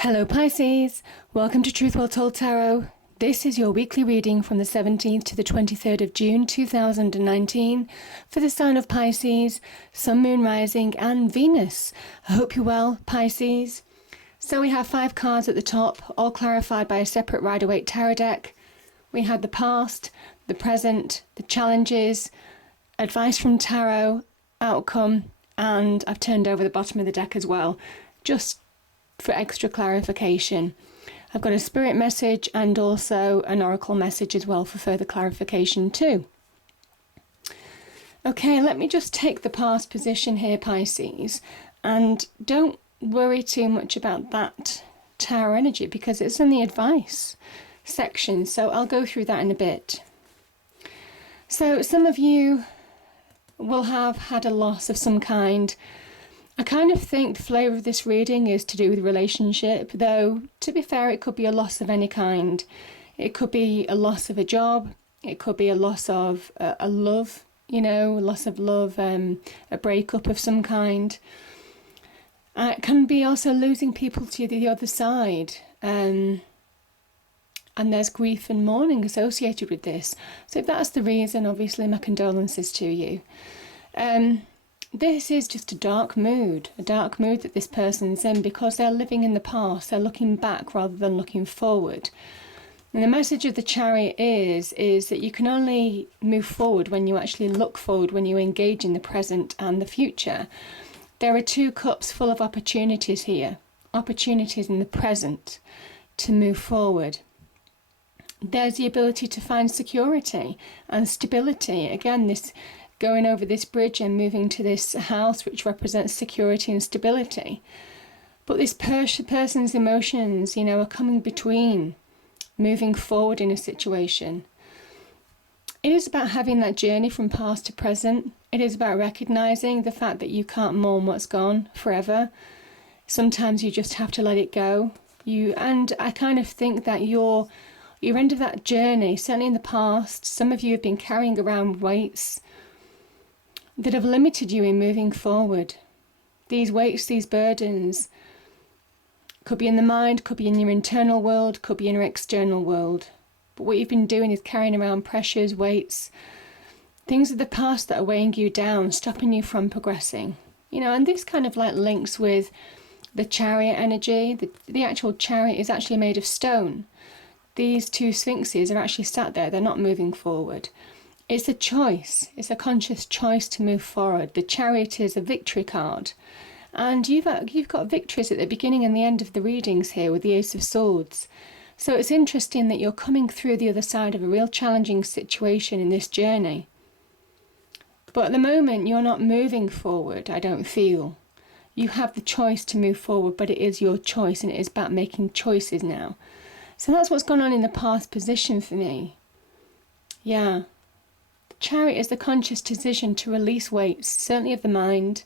Hello Pisces, welcome to Truth Well Told Tarot. This is your weekly reading from the 17th to the 23rd of June 2019 for the sign of Pisces, Sun, Moon, Rising and Venus. I hope you're well, Pisces. So we have 5 cards at the top, all clarified by a separate Rider-Waite tarot deck. We had the past, the present, the challenges, advice from tarot, outcome, and I've turned over the bottom of the deck as well, just for extra clarification. I've got a spirit message and also an oracle message as well for further clarification too. Okay, let me just take the past position here, Pisces, and don't worry too much about that tarot energy because it's in the advice section, so I'll go through that in a bit. So some of you will have had a loss of some kind. I kind of think the flavour of this reading is to do with relationship, though to be fair it could be a loss of any kind. It could be a loss of a job, it could be a loss of a love, loss of love, a breakup of some kind. It can be also losing people to the other side, and there's grief and mourning associated with this. So if that's the reason, obviously my condolences to you. This is just a dark mood that this person's in because they're living in the past. They're looking back rather than looking forward. And the message of the Chariot is that you can only move forward when you actually look forward, when you engage in the present and the future. There are 2 cups full of opportunities here, opportunities in the present to move forward. There's the ability to find security and stability. Again, this going over this bridge and moving to this house which represents security and stability. But this person's emotions, are coming between moving forward in a situation. It is about having that journey from past to present. It is about recognizing the fact that you can't mourn what's gone forever. Sometimes you just have to let it go. And I kind of think that you're end of that journey, certainly in the past, some of you have been carrying around weights that have limited you in moving forward. These weights, these burdens, could be in the mind, could be in your internal world, could be in your external world. But what you've been doing is carrying around pressures, weights, things of the past that are weighing you down, stopping you from progressing. And this kind of links with the Chariot energy. The actual Chariot is actually made of stone. These 2 sphinxes are actually sat there, they're not moving forward. It's a choice, it's a conscious choice to move forward. The Chariot is a victory card. And you've got victories at the beginning and the end of the readings here with the Ace of Swords. So it's interesting that you're coming through the other side of a real challenging situation in this journey. But at the moment you're not moving forward, I don't feel. You have the choice to move forward, but it is your choice and it is about making choices now. So that's what's gone on in the past position for me. Yeah. Chariot is the conscious decision to release weights, certainly of the mind,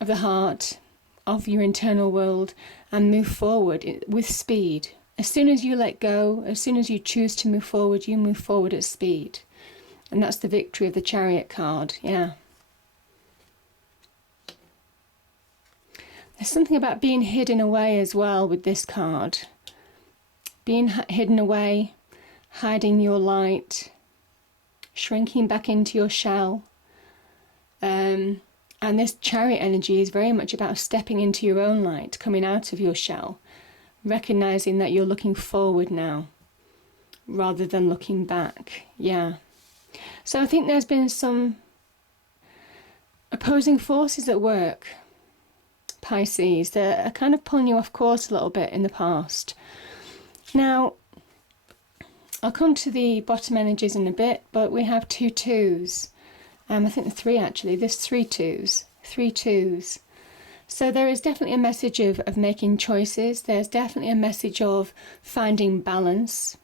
of the heart, of your internal world, and move forward with speed. As soon as you let go, as soon as you choose to move forward, you move forward at speed. And that's the victory of the Chariot card, yeah. There's something about being hidden away as well with this card. Being hidden away, hiding your light, shrinking back into your shell. And this Chariot energy is very much about stepping into your own light, coming out of your shell, recognizing that you're looking forward now rather than looking back. Yeah. So I think there's been some opposing forces at work, Pisces, that are kind of pulling you off course a little bit in the past. Now, I'll come to the bottom energies in a bit, but we have 2 2s. I think 3 actually. There's 3 2s. 3 2s. So there is definitely a message of making choices. There's definitely a message of finding balance.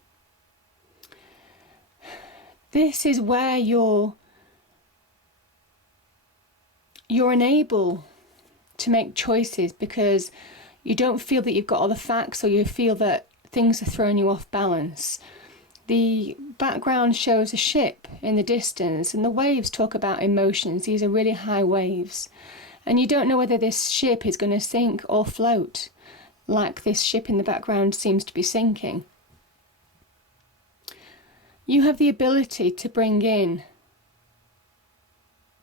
This is where you're unable to make choices because you don't feel that you've got all the facts, or you feel that things are throwing you off balance. The background shows a ship in the distance and the waves talk about emotions. These are really high waves. And you don't know whether this ship is going to sink or float. like this ship in the background seems to be sinking. You have the ability to bring in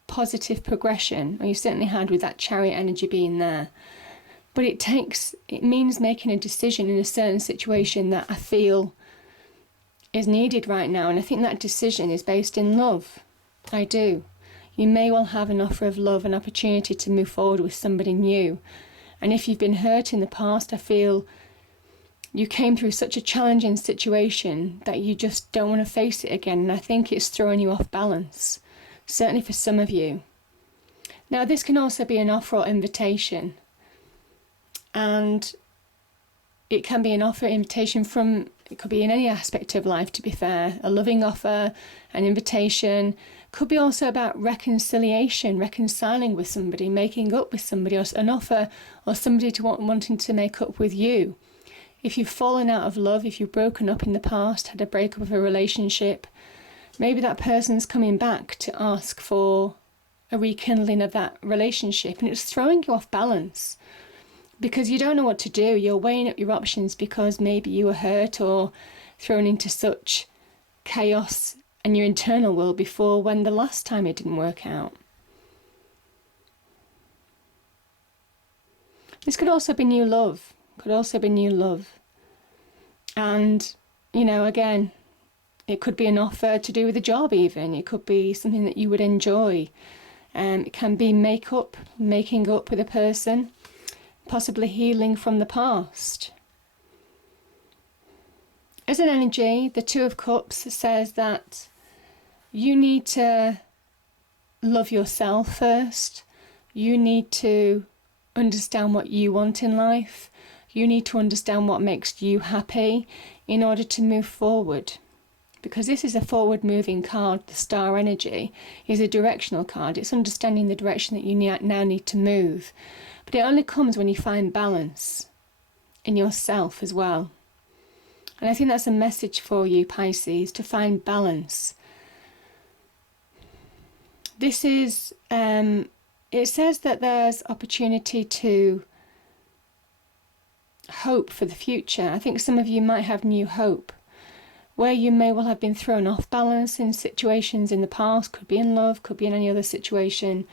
positive progression, or you certainly had with that Chariot energy being there. But it means making a decision in a certain situation that I feel is needed right now. And I think that decision is based in love. I do. You may well have an offer of love, an opportunity to move forward with somebody new. And if you've been hurt in the past, I feel you came through such a challenging situation that you just don't want to face it again. And I think it's throwing you off balance, certainly for some of you. Now, this can also be an offer or invitation. And it can be an offer, invitation from, it could be in any aspect of life, to be fair, a loving offer, an invitation. Could be also about reconciliation, reconciling with somebody, making up with somebody, or an offer or somebody wanting to make up with you. If you've fallen out of love, if you've broken up in the past, had a breakup of a relationship, maybe that person's coming back to ask for a rekindling of that relationship, and it's throwing you off balance because you don't know what to do. You're weighing up your options because maybe you were hurt or thrown into such chaos in your internal world before, when the last time it didn't work out. This could also be new love. And, again, it could be an offer to do with a job even. It could be something that you would enjoy. It can be making up with a person, possibly healing from the past. As an energy, the Two of Cups says that you need to love yourself first. You need to understand what you want in life. You need to understand what makes you happy in order to move forward. Because this is a forward-moving card. The Star energy is a directional card. It's understanding the direction that you now need to move. But it only comes when you find balance in yourself as well. And I think that's a message for you, Pisces, to find balance. This is, it says that there's opportunity to hope for the future. I think some of you might have new hope, where you may well have been thrown off balance in situations in the past, could be in love, could be in any other situation.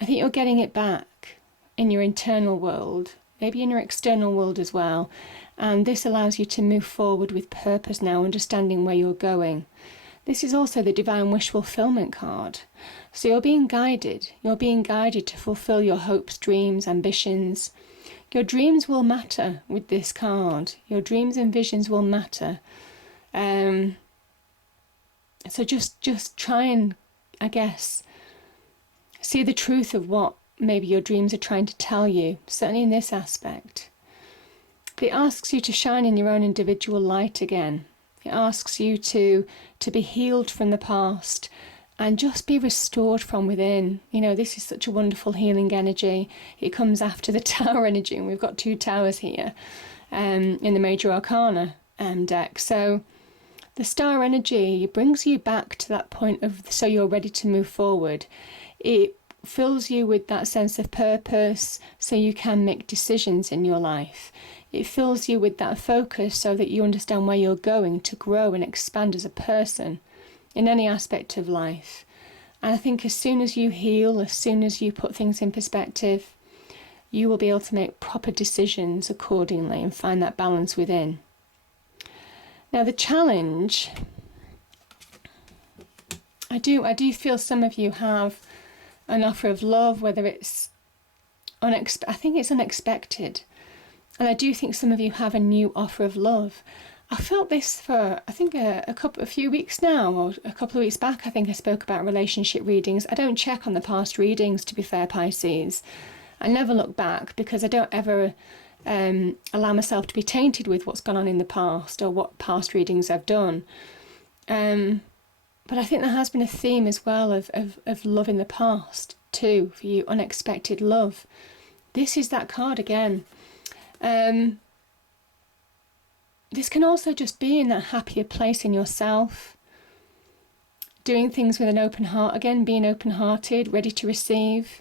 I think you're getting it back in your internal world, maybe in your external world as well. And this allows you to move forward with purpose now, understanding where you're going. This is also the Divine Wish Fulfillment card. So you're being guided. You're being guided to fulfill your hopes, dreams, ambitions. Your dreams will matter with this card. Your dreams and visions will matter. So just try and, I guess, see the truth of what maybe your dreams are trying to tell you, certainly in this aspect. But it asks you to shine in your own individual light again. It asks you to be healed from the past and just be restored from within. This is such a wonderful healing energy. It comes after the Tower energy, and we've got two towers here in the Major Arcana deck. So the Star energy brings you back to that point of, so you're ready to move forward. It fills you with that sense of purpose so you can make decisions in your life. It fills you with that focus so that you understand where you're going to grow and expand as a person in any aspect of life. And I think as soon as you heal, as soon as you put things in perspective, you will be able to make proper decisions accordingly and find that balance within. Now the challenge, I do feel some of you have an offer of love, whether it's I think it's unexpected. And I do think some of you have a new offer of love. I felt this for, I think, a few weeks now, or a couple of weeks back. I think I spoke about relationship readings. I don't check on the past readings, to be fair, Pisces. I never look back because I don't ever allow myself to be tainted with what's gone on in the past or what past readings I've done. But I think there has been a theme as well of love in the past too, for you, unexpected love. This is that card again. This can also just be in that happier place in yourself, doing things with an open heart, again being open-hearted, ready to receive.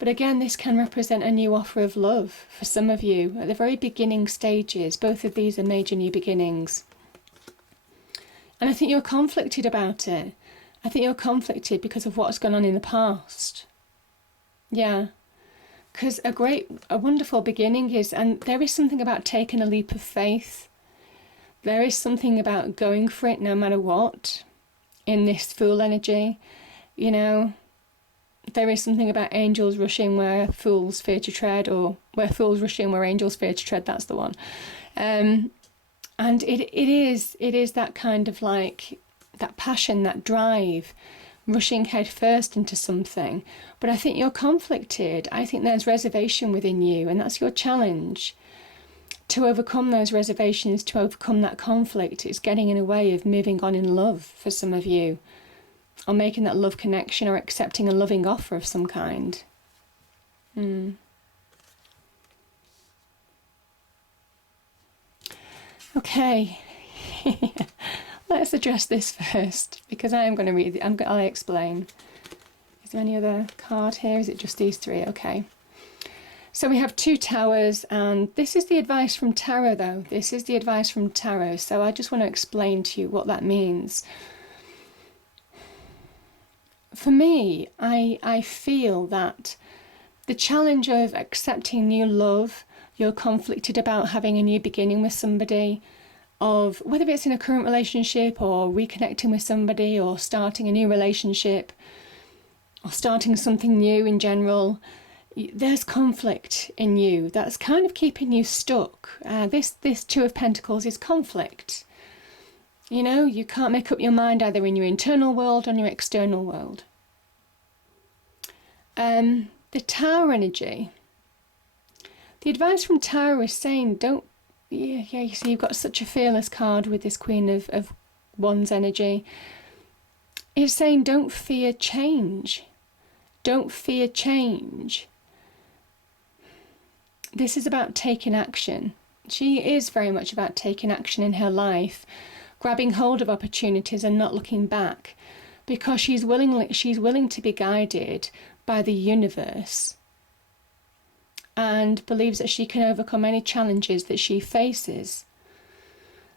But again, this can represent a new offer of love for some of you at the very beginning stages. Both of these are major new beginnings. And I think you're conflicted about it. I think you're conflicted because of what's gone on in the past. Yeah. Because a wonderful beginning is, and there is something about taking a leap of faith. There is something about going for it no matter what in this Fool energy. You know, there is something about angels rushing where fools fear to tread, or where fools rush in where angels fear to tread. That's the one. And it is that kind of like, that passion, that drive, rushing head first into something. But I think you're conflicted. I think there's reservation within you, and that's your challenge. To overcome those reservations, to overcome that conflict, it's getting in a way of moving on in love for some of you, or making that love connection, or accepting a loving offer of some kind. Okay. Let's address this first, because I am going to read it. I'll explain. Is there any other card here? Is it just these three? Okay. So we have 2 towers, and this is the advice from tarot, though. This is the advice from tarot. So I just want to explain to you what that means. For me, I feel that the challenge of accepting new love, you're conflicted about having a new beginning with somebody, of whether it's in a current relationship or reconnecting with somebody or starting a new relationship or starting something new in general. There's conflict in you that's kind of keeping you stuck. This 2 of Pentacles is conflict. You know, you can't make up your mind either in your internal world or in your external world. The Tower energy. The advice from Tower is saying you see, you've got such a fearless card with this Queen of Wands energy. It's saying don't fear change. Don't fear change. This is about taking action. She is very much about taking action in her life, grabbing hold of opportunities and not looking back, because she's willing to be guided by the universe, and believes that she can overcome any challenges that she faces.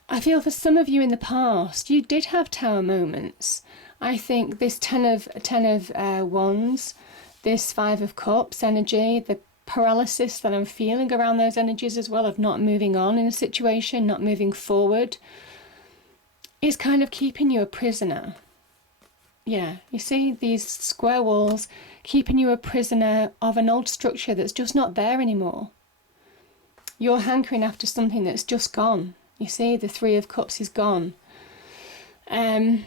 I feel for some of you in the past, you did have Tower moments. I think this 10 of Wands, this 5 of Cups energy, the paralysis that I'm feeling around those energies as well, of not moving on in a situation, not moving forward, is kind of keeping you a prisoner. Yeah, you see these square walls keeping you a prisoner of an old structure that's just not there anymore. You're hankering after something that's just gone. You see, the 3 of Cups is gone. And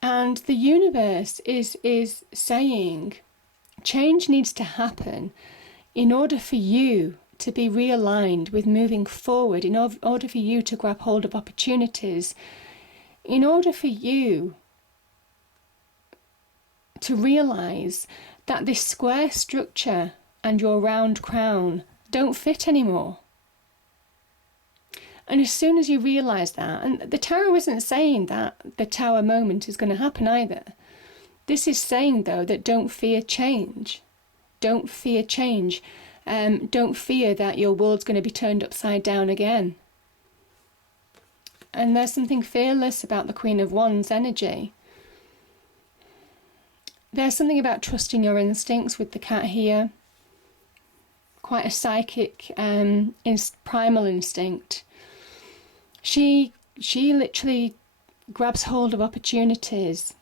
the universe is saying change needs to happen in order for you to be realigned with moving forward, in order for you to grab hold of opportunities, in order for you to realise that this square structure and your round crown don't fit anymore. And as soon as you realise that, and the tarot isn't saying that the Tower moment is going to happen either. This is saying, though, that don't fear change. Don't fear change. Don't fear that your world's going to be turned upside down again. And there's something fearless about the Queen of Wands energy. There's something about trusting your instincts with the cat here. Quite a psychic, primal instinct. She literally grabs hold of opportunities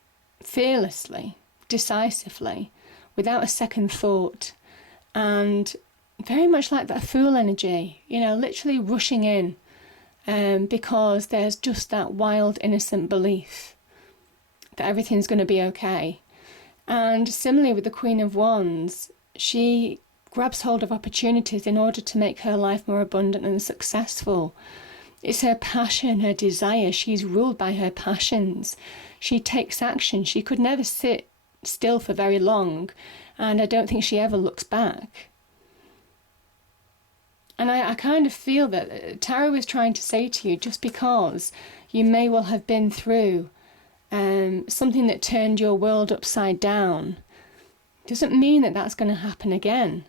fearlessly, decisively, without a second thought, and very much like that Fool energy, you know, literally rushing in, because there's just that wild, innocent belief that everything's going to be okay. And similarly with the Queen of Wands, she grabs hold of opportunities in order to make her life more abundant and successful. It's her passion, her desire. She's ruled by her passions. She takes action. She could never sit still for very long, and I don't think she ever looks back. And I kind of feel that Tarot is trying to say to you, just because you may well have been through something that turned your world upside down, doesn't mean that that's going to happen again.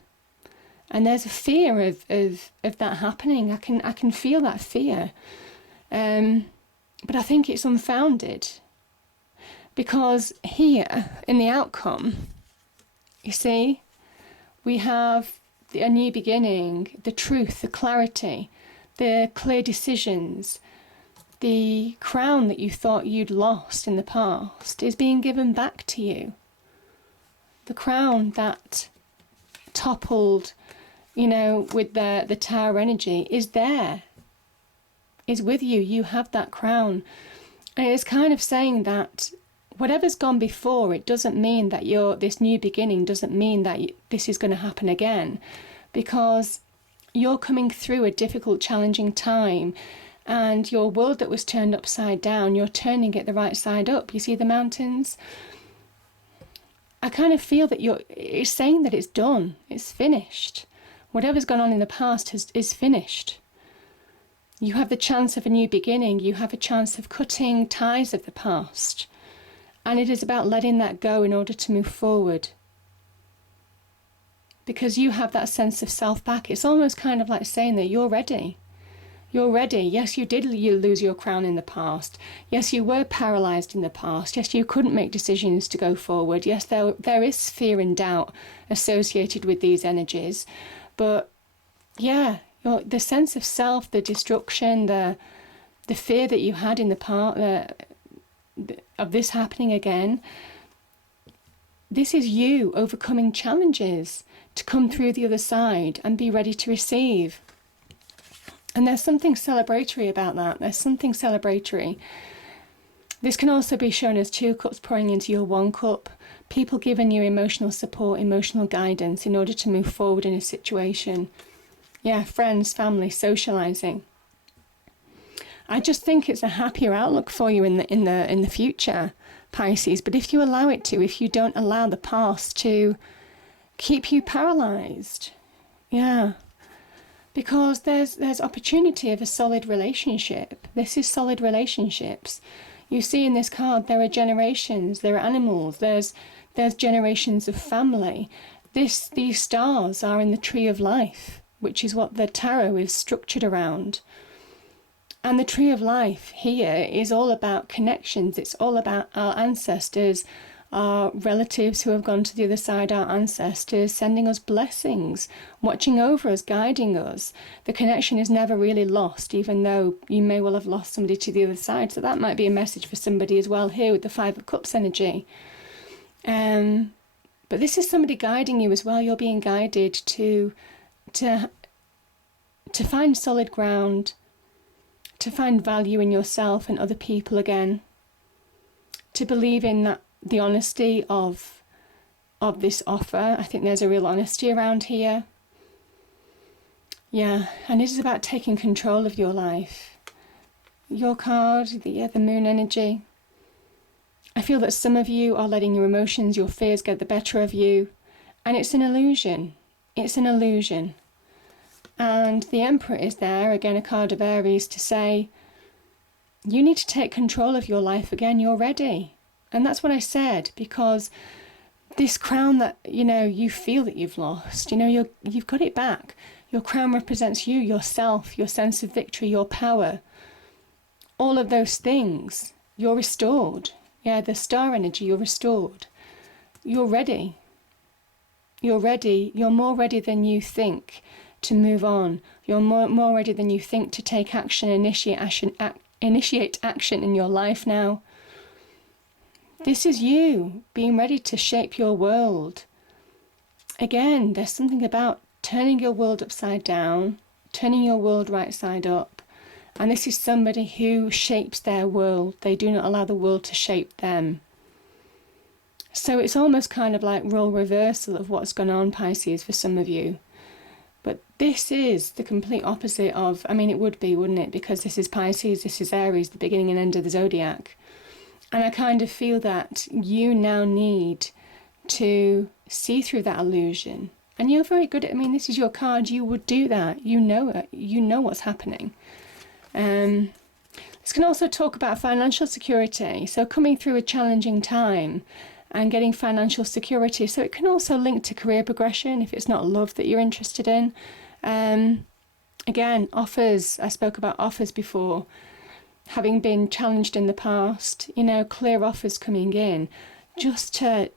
And there's a fear of that happening. I can feel that fear. But I think it's unfounded. Because here, in the outcome, you see, we have a new beginning, the truth, the clarity, the clear decisions. The crown that you thought you'd lost in the past is being given back to you. The crown that toppled, with the tower energy is there, is with you. You have that crown. And it's kind of saying that whatever's gone before, it doesn't mean that this new beginning doesn't mean that this is going to happen again, because you're coming through a difficult, challenging time, and your world that was turned upside down, you're turning it the right side up. You see the mountains? I kind of feel that it's saying that it's done, it's finished. Whatever's gone on in the past is finished. You have the chance of a new beginning. You have a chance of cutting ties of the past. And it is about letting that go in order to move forward. Because you have that sense of self back. It's almost kind of like saying that you're ready. You're ready. Yes, you lose your crown in the past. Yes, you were paralyzed in the past. Yes, you couldn't make decisions to go forward. Yes, there is fear and doubt associated with these energies. But yeah, the sense of self, the destruction, the fear that you had in the past of this happening again, this is you overcoming challenges to come through the other side and be ready to receive. And there's something celebratory about that. There's something celebratory. This can also be shown as 2 cups pouring into your 1 cup. People giving you emotional support, emotional guidance in order to move forward in a situation. Yeah, friends, family, socializing. I just think it's a happier outlook for you in the future, Pisces. But if you allow it to, if you don't allow the past to keep you paralyzed, yeah. Because there's opportunity of a solid relationship. This is solid relationships. You see in this card, there are generations, there are animals, there's generations of family. These stars are in the tree of life, which is what the tarot is structured around. And the tree of life here is all about connections. It's all about our ancestors, our relatives who have gone to the other side, our ancestors sending us blessings, watching over us, guiding us. The connection is never really lost, even though you may well have lost somebody to the other side. So that might be a message for somebody as well here with the 5 of Cups energy. But this is somebody guiding you as well. You're being guided to find solid ground, to find value in yourself and other people again, to believe in that the honesty of this offer. I think there's a real honesty around here. Yeah, and it is about taking control of your life. Your card, the moon energy. I feel that some of you are letting your emotions, your fears get the better of you, and it's an illusion. It's an illusion. And the Emperor is there, again a card of Aries, to say, you need to take control of your life again. You're ready. And that's what I said, because this crown that, you feel that you've lost, you've got it back. Your crown represents you, yourself, your sense of victory, your power. All of those things, you're restored. Yeah, the star energy, you're restored. You're ready. You're ready. You're more ready than you think to move on. You're more ready than you think to take action, initiate action in your life now. This is you being ready to shape your world. Again, there's something about turning your world upside down, turning your world right side up. And this is somebody who shapes their world. They do not allow the world to shape them. So it's almost kind of like role reversal of what's gone on, Pisces, for some of you. But this is the complete opposite of, it would be, wouldn't it? Because this is Pisces, this is Aries, the beginning and end of the zodiac. And I kind of feel that you now need to see through that illusion. And you're very good at, this is your card, you would do that. You know it. You know what's happening. This can also talk about financial security. So coming through a challenging time, and getting financial security. So it can also link to career progression if it's not love that you're interested in. Again, offers. I spoke about offers before. Having been challenged in the past, clear offers coming in just to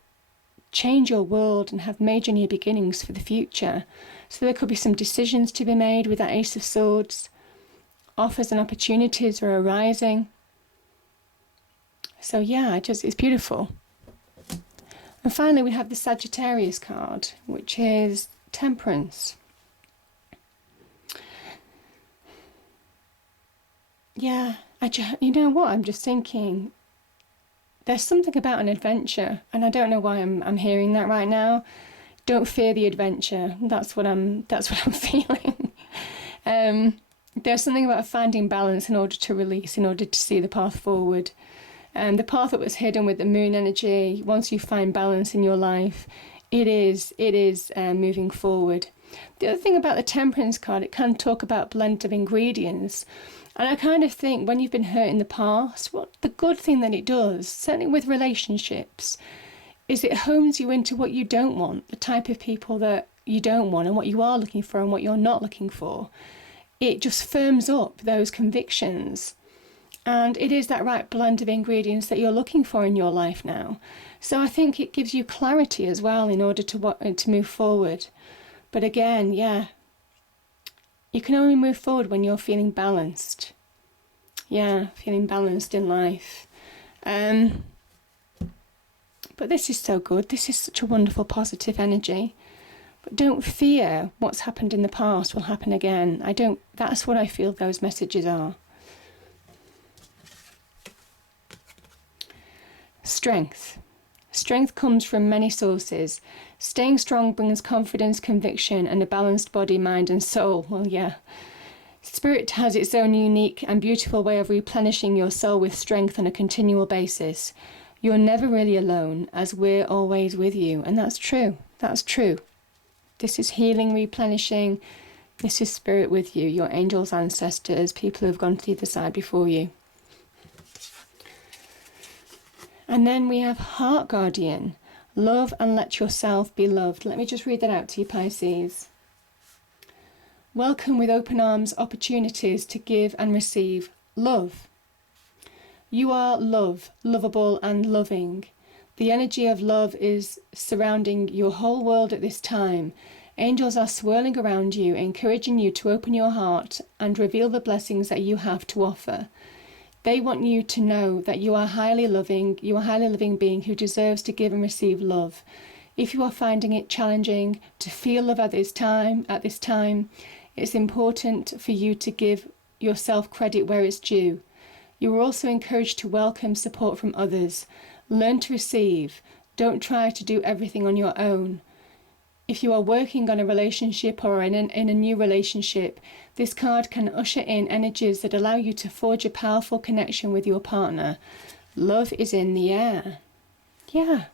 change your world and have major new beginnings for the future. So there could be some decisions to be made with that Ace of Swords. Offers and opportunities are arising. So yeah, it's beautiful. And finally we have the Sagittarius card, which is Temperance. Yeah, you know what, I'm just thinking, there's something about an adventure, and I don't know why I'm hearing that right now. Don't fear the adventure. That's what I'm feeling. There's something about finding balance in order to release, in order to see the path forward. The path that was hidden with the moon energy, once you find balance in your life, it is moving forward. The other thing about the Temperance card, it can talk about blend of ingredients. And I kind of think when you've been hurt in the past, what the good thing that it does, certainly with relationships, is it hones you into what you don't want, the type of people that you don't want, and what you are looking for and what you're not looking for. It just firms up those convictions. And it is that right blend of ingredients that you're looking for in your life now. So I think it gives you clarity as well in order to move forward. But again, yeah, you can only move forward when you're feeling balanced. Yeah, feeling balanced in life. But this is so good. This is such a wonderful, positive energy. But don't fear what's happened in the past will happen again. That's what I feel those messages are. Strength. Strength comes from many sources. Staying strong brings confidence, conviction, and a balanced body, mind, and soul. Well, yeah. Spirit has its own unique and beautiful way of replenishing your soul with strength on a continual basis. You're never really alone, as we're always with you. And that's true. That's true. This is healing, replenishing. This is Spirit with you, your angels, ancestors, people who have gone to the other side before you. And then we have Heart Guardian. Love and let yourself be loved. Let me just read that out to you, Pisces. Welcome with open arms opportunities to give and receive love. You are love, lovable and loving. The energy of love is surrounding your whole world at this time. Angels are swirling around you, encouraging you to open your heart and reveal the blessings that you have to offer. They want you to know that you are highly loving being who deserves to give and receive love. If you are finding it challenging to feel love at this time, it's important for you to give yourself credit where it's due. You are also encouraged to welcome support from others. Learn to receive. Don't try to do everything on your own. If you are working on a relationship or in a new relationship, this card can usher in energies that allow you to forge a powerful connection with your partner. Love is in the air. Yeah.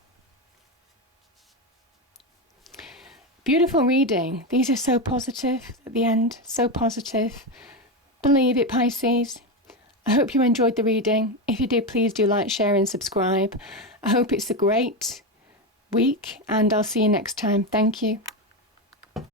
Beautiful reading. These are so positive at the end. So positive. Believe it, Pisces. I hope you enjoyed the reading. If you did, please do like, share and subscribe. I hope it's a great week, and I'll see you next time. Thank you.